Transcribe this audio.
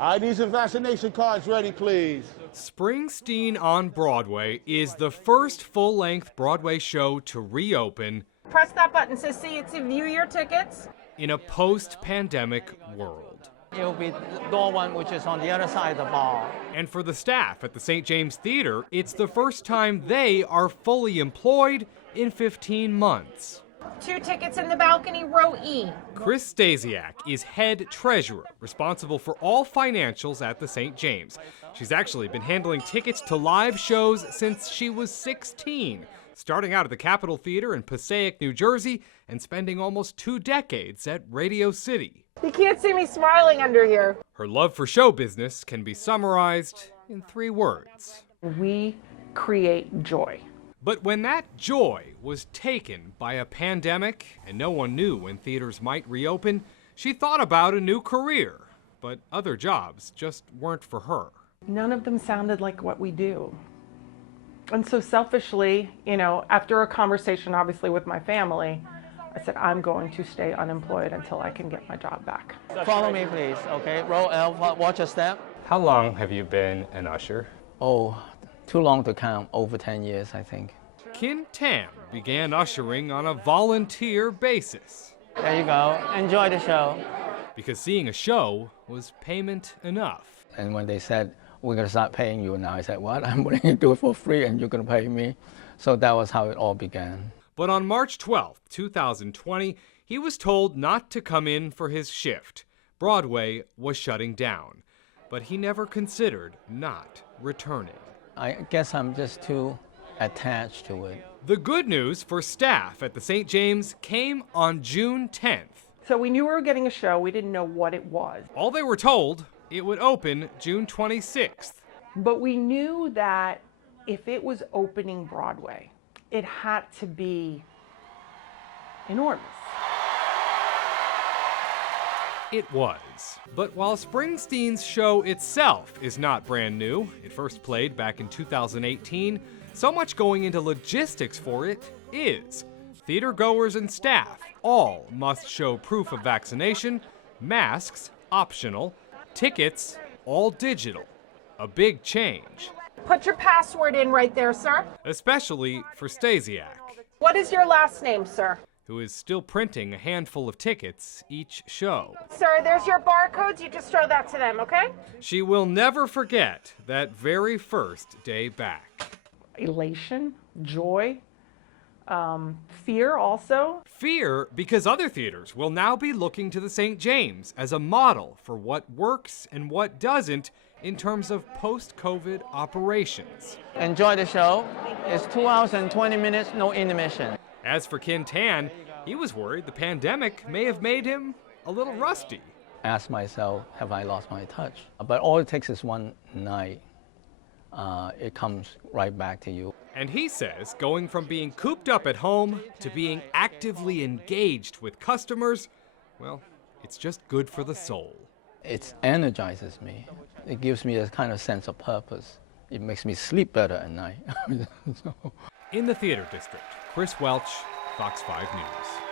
I need some vaccination cards ready, please. Springsteen on Broadway is the first full-length Broadway show to reopen. Press that button to view your tickets. In a post-pandemic world. It'll be door one, which is on the other side of the bar. And for the staff at the St. James Theater, it's the first time they are fully employed in 15 months. 2 tickets in the balcony, row E. Chris Stasiak is head treasurer, responsible for all financials at the St. James. She's actually been handling tickets to live shows since she was 16, starting out at the Capitol Theater in Passaic, New Jersey, and spending almost 2 decades at Radio City. You can't see me smiling under here. Her love for show business can be summarized in 3 words. We create joy. But when that joy was taken by a pandemic and no one knew when theaters might reopen, she thought about a new career. But other jobs just weren't for her. None of them sounded like what we do. And so selfishly, after a conversation obviously with my family, I said, I'm going to stay unemployed until I can get my job back. Follow me, please, okay? Row L, watch your step. How long have you been an usher? Oh, too long to count, over 10 years, I think. Kin Tam began ushering on a volunteer basis. There you go, enjoy the show. Because seeing a show was payment enough. And when they said, we're gonna start paying you now, I said, what? I'm willing to do it for free and you're gonna pay me. So that was how it all began. But on March 12, 2020, he was told not to come in for his shift. Broadway was shutting down. But he never considered not returning. I guess I'm just too attached to it. The good news for staff at the St. James came on June 10th. So we knew we were getting a show. We didn't know what it was. All they were told, it would open June 26th. But we knew that if it was opening Broadway, it had to be enormous. It was. But while Springsteen's show itself is not brand new, it first played back in 2018, so much going into logistics for it is. Theater goers and staff all must show proof of vaccination, masks optional, tickets all digital. A big change. Put your password in right there, sir. Especially for Stasiak. What is your last name, sir? Who is still printing a handful of tickets each show. Sir, there's your barcodes. You just throw that to them, okay? She will never forget that very first day back. Elation, joy, fear also. Fear because other theaters will now be looking to the St. James as a model for what works and what doesn't in terms of post-COVID operations. Enjoy the show. It's 2 hours and 20 minutes, no intermission. As for Kin Tan, he was worried the pandemic may have made him a little rusty. Ask myself, have I lost my touch? But all it takes is one night. It comes right back to you. And he says going from being cooped up at home to being actively engaged with customers, well, it's just good for the soul. It energizes me. It gives me a kind of sense of purpose. It makes me sleep better at night. In the theater district, Chris Welch, Fox 5 News.